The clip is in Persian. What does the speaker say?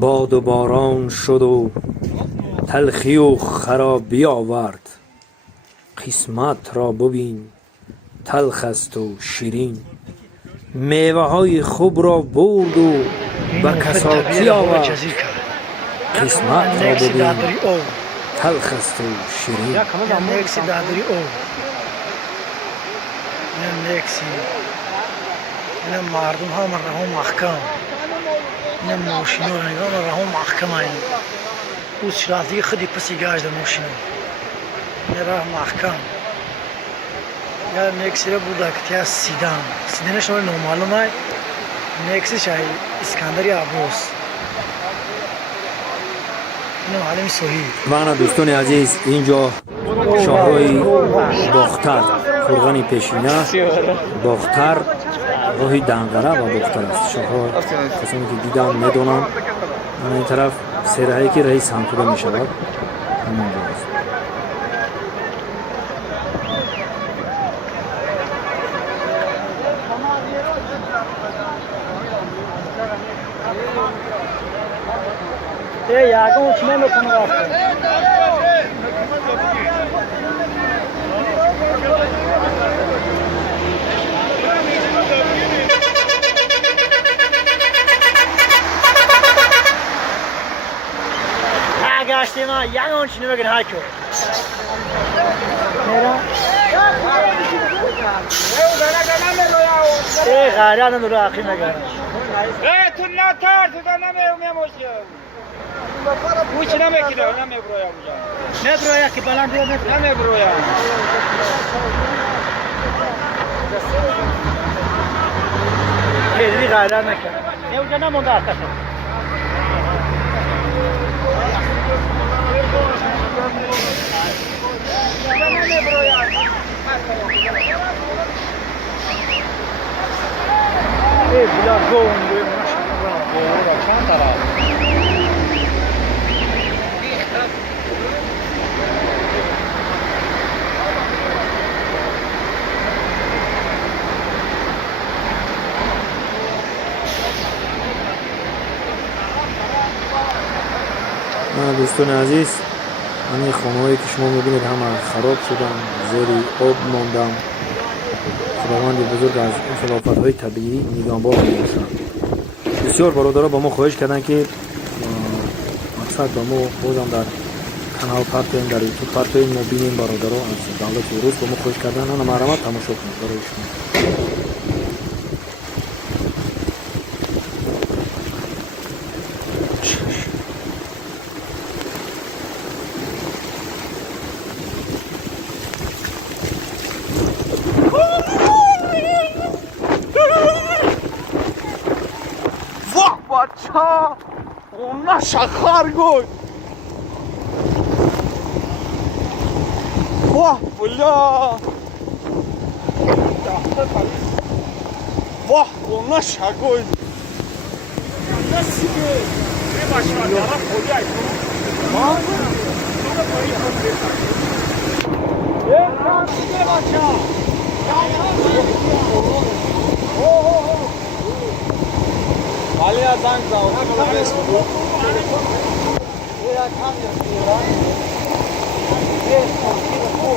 باد و باران شد و تلخی و خرابی آورد. قسمت را ببین تلخ است و شیرین، میوه های خوب را برد و به کساتی آورد. قسمت را ببین تلخ است و شیرین. اینم مردم ها من راه محکم، اینم ماشینا را نگاه من راه محکم هایم. اوز شرافتی خودی پسی گاش در ماشینا این راه محکم. یا نیکسی را بوده که تیا سیدانش نوع نومالوم های نیکسی شای اسکندر یا عبوس. اینم عالمی صحیح. وانا دوستان عزیز، اینجا شاهرای باختر، خورغانی پیشینه، باختر، راهی دنگره و باختر است. شاهرای کسانی که دیدن میدونن. این طرف سرهایی که رئیس همطوره می شود همونجا است. یاگون چی میکنه رفته؟ گاشتی ما یاگون چی نمیگن هاکو؟ میرا؟ غیره نداره آخی میگن. تو نترس تو نمیموشی. کوچ نمیکنه نمیبرویا اونجا. نبرویا که بلند بیا نمیبرویا. خیلی غیره نکن. اونجا نمونده آخه. بلا گونده ماشاءالله چند طرف دوستان عزیز، همین خانه‌هایی که شما می‌بینید همه خراب شدن، زیر آب ماندن. خداوند بزرگ از این فلافل‌های طبیعی نگهبان باشد. بسیار برادرها با ما خواهش کردن که مقصد با ما بازم در کانال پرتوین در یوتیوب پرتوین ما بینیم. برادرها از دولت روس با ما خواهش کردن انا مرامت تماشا کنید برای شما. بچه اونا شخار گوی واه بلا واه اونا شگوی نسیگه ای باشا دارم خودی ایتون ما ای کام دیگه باشا ولی از زنگ زاویه کلاس بود. یا کام دیگه. یه سوتی رو